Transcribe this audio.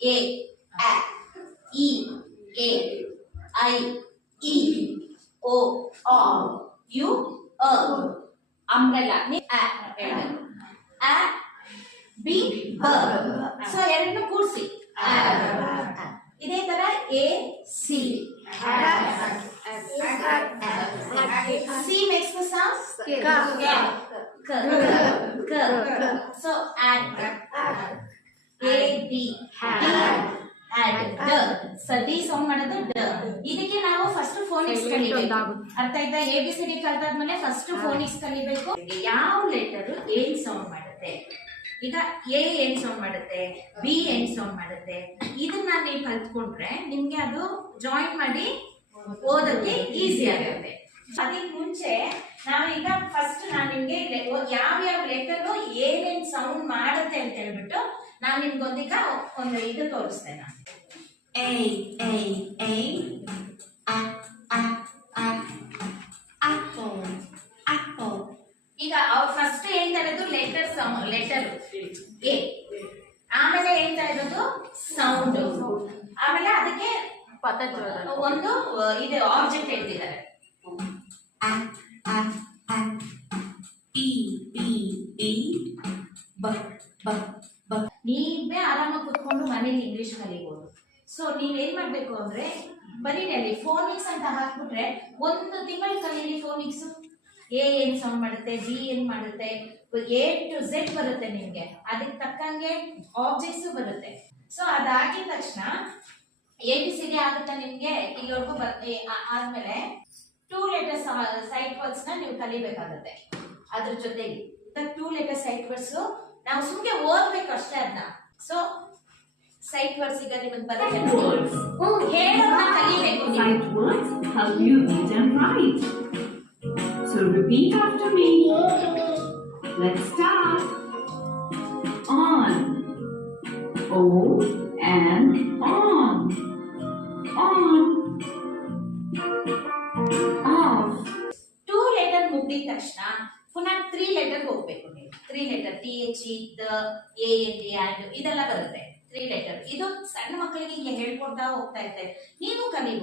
A, A, E, A, I, E, O, O, U, umbrella. A, B, B. So ಎರಡನ್ನು ಕೂಡಿಸಿ. ಇದೇ ತರ A, C. C makes the sound K. So add A, B, add D. ಸದಿ sound ಮಾಡೋದು ಡ. ಇದಕ್ಕೆ ನಾವು first phonics ಕಲಿಬೇಕು. ಅರ್ಥ ಆಯ್ತಾ? ABCD ಕಲ್ತಾದ್ಮೇಲೆ ಫಸ್ಟ್ ಫೋನಿಕ್ಸ್ ಕಲಿಬೇಕು. ಯಾವ ಲೆಟರ್ ಏನ್ ಸೌಂಡ್ ಮಾಡುತ್ತೆ? ಈಗ ಎ ಏನ್ ಸೌಂಡ್ ಮಾಡುತ್ತೆ, ಬಿ ಏನ್ ಸೌಂಡ್ ಮಾಡುತ್ತೆ, ಇದನ್ನ ನೀವು ಕಲ್ತ್ಕೊಂಡ್ರೆ ನಿಮ್ಗೆ ಅದು ಜಾಯಿನ್ ಮಾಡಿ ಓದಕ್ಕೆ ಈಸಿ ಆಗುತ್ತೆ. ಅದಕ್ಕೆ ಮುಂಚೆ ನಾವೀಗ ಫಸ್ಟ್ ನಾನು ನಿಮ್ಗೆ ಯಾವ ಲೆಟರ್ ಏನೇನ್ ಸೌಂಡ್ ಮಾಡುತ್ತೆ ಅಂತ ಹೇಳ್ಬಿಟ್ಟು ನಾನು ನಿಮ್ಗೊಂದೀಗ ಒಂದು ಇದು ತೋರಿಸ್ತೇನೆ. ಎ ಎ ಎ ಈಗ ಅವ್ರು ಫಸ್ಟ್ ಹೇಳ್ತಾ ಇರೋದು ಲೆಟರ್ ಎ, ಆಮೇಲೆ ಹೇಳ್ತಾ ಇರೋದು ಸೌಂಡ್, ಆಮೇಲೆ ಅದಕ್ಕೆ ಒಂದು ಇದೆ ಆಬ್ಜೆಕ್ಟ್ ಹೇಳ್ತಿದ್ದಾರೆ. ನೀವೇ ಆರಾಮಾಗಿ ಕುತ್ಕೊಂಡು ಮನೇಲಿ ಇಂಗ್ಲಿಷ್ ಕಲಿಬಹುದು. ಸೊ ನೀವೇನ್ ಮಾಡ್ಬೇಕು ಅಂದ್ರೆ ಬರೀ ಅಲ್ಲಿ ಫೋನಿಕ್ಸ್ ಅಂತ ಹಾಕ್ಬಿಟ್ರೆ ಒಂದು ತಿಂಗಳು ಕಲೀರಿ ಫೋನಿಕ್ಸ್. ಎ ಏನ್ ಸೌಂಡ್ ಮಾಡುತ್ತೆ, ಬಿ ಏನ್ ಮಾಡುತ್ತೆ, A to Z ಬರುತ್ತೆ ನಿಮ್ಗೆ. ಅದಕ್ಕೆ ತಕ್ಕಂಗೆ ಆಬ್ಜೆಕ್ಟ್ಸ್ ಬರುತ್ತೆ. ಸೊ ಅದಾಗಿದ ತಕ್ಷಣ ABCD ಆಗುತ್ತೆ ನಿಮ್ಗೆ. ಇಲ್ಲಿವರೆಗೂ ಆದ್ಮೇಲೆ 2 letter ಸೈಟ್ ವರ್ಡ್ಸ್ ನ ನೀವು ಕಲಿಬೇಕಾಗುತ್ತೆ. ಅದ್ರ ಜೊತೆಗೆ 2 letter ಸೈಟ್ ವರ್ಡ್ಸ್ ನಾವು ಸುಮ್ಗೆ ಓದ್ಬೇಕು ಅಷ್ಟೇ ಅದನ್ನ. ಸೊ ಸೈಟ್ ವರ್ಡ್ಸ್ ಈಗ ನಿಮಗೆ ಬರುತ್ತೆ, ಹೇಳೋದನ್ನ ಕಲಿಬೇಕು. Sight words help you read and write. So repeat after me. Let's start. On. O and on. On. Off. 2 letter ಮುಗಿದ ತಕ್ಷಣ ಪುನಃ 3 letter ಹೋಗ್ಬೇಕು ನೀವು. 3 letter THE, the, AND, and ಇದೆಲ್ಲ ಬರುತ್ತೆ. 3 letter. ಇದು ಸಣ್ಣ ಮಕ್ಕಳಿಗೆ ಹೇಳ್ಕೊಡ್ತಾ ಹೋಗ್ತಾ ಇರ್ತಾರೆ, ನೀವು ಕಲಿಬಹುದು.